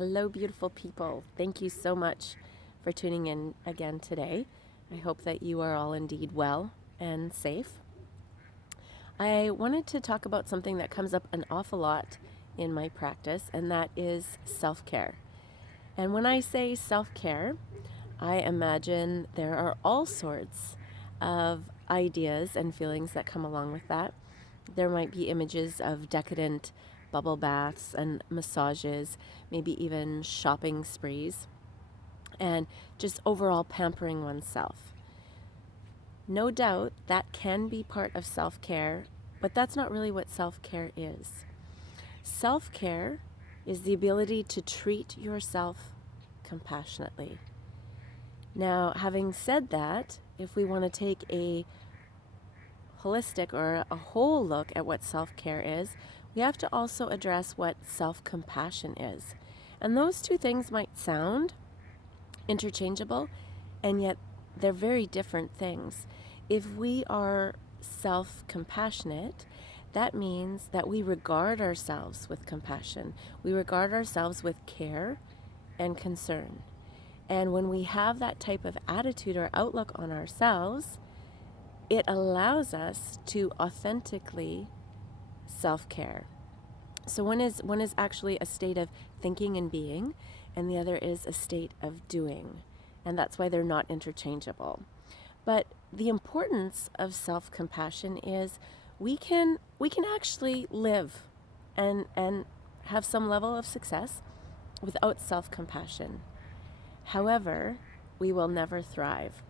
Hello, beautiful people. Thank you so much for tuning in again today. I hope that you are all indeed well and safe. I wanted to talk about something that comes up an awful lot in my practice, and that is self-care. And when I say self-care, I imagine there are all sorts of ideas and feelings that come along with that. There might be images of decadent bubble baths and massages, maybe even shopping sprees, and just overall pampering oneself. No doubt that can be part of self-care, but that's not really what self-care is. Self-care is the ability to treat yourself compassionately. Now, having said that, if we want to take a holistic or a whole look at what self-care is, we have to also address what self-compassion is. And those two things might sound interchangeable, and yet they're very different things. If we are self-compassionate, that means that we regard ourselves with compassion. We regard ourselves with care and concern. And when we have that type of attitude or outlook on ourselves, it allows us to authentically self-care. So one is actually a state of thinking and being, and the other is a state of doing. And that's why they're not interchangeable. But the importance of self-compassion is we can actually live and have some level of success without self-compassion. However, we will never thrive.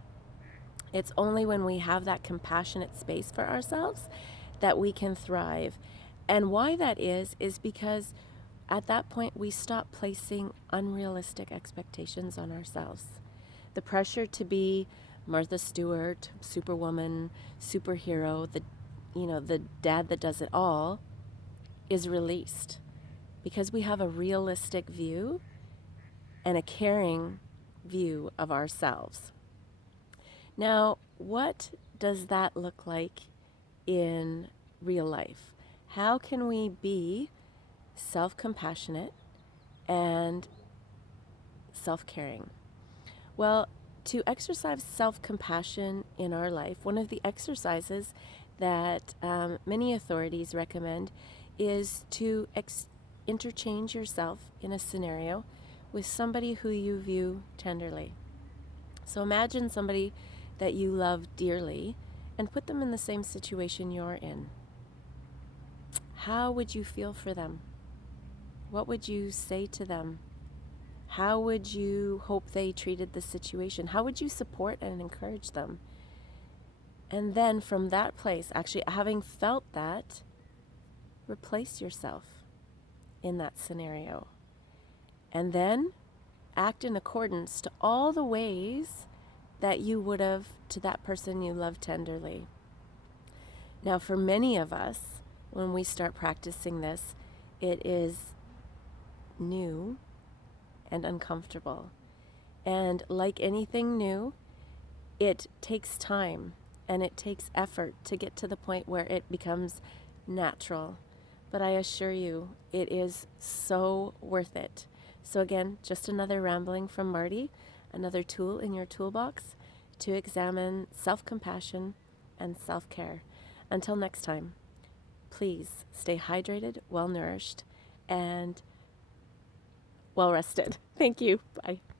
It's only when we have that compassionate space for ourselves that we can thrive. And why that is because at that point we stop placing unrealistic expectations on ourselves. The pressure to be Martha Stewart, superwoman, superhero, the dad that does it all is released because we have a realistic view and a caring view of ourselves. Now, what does that look like in real life? How can we be self-compassionate and self-caring? Well, to exercise self-compassion in our life, one of the exercises that many authorities recommend is to interchange yourself in a scenario with somebody who you view tenderly. So imagine somebody that you love dearly and put them in the same situation you're in. How would you feel for them? What would you say to them? How would you hope they treated the situation? How would you support and encourage them? And then from that place, actually having felt that, replace yourself in that scenario. And then act in accordance to all the ways that you would have to that person you love tenderly. Now, for many of us, when we start practicing this, it is new and uncomfortable. And like anything new, it takes time and it takes effort to get to the point where it becomes natural. But I assure you, it is so worth it. So again, just another rambling from Marty, another tool in your toolbox to examine self-compassion and self-care. Until next time, please stay hydrated, well-nourished, and well-rested. Thank you. Bye.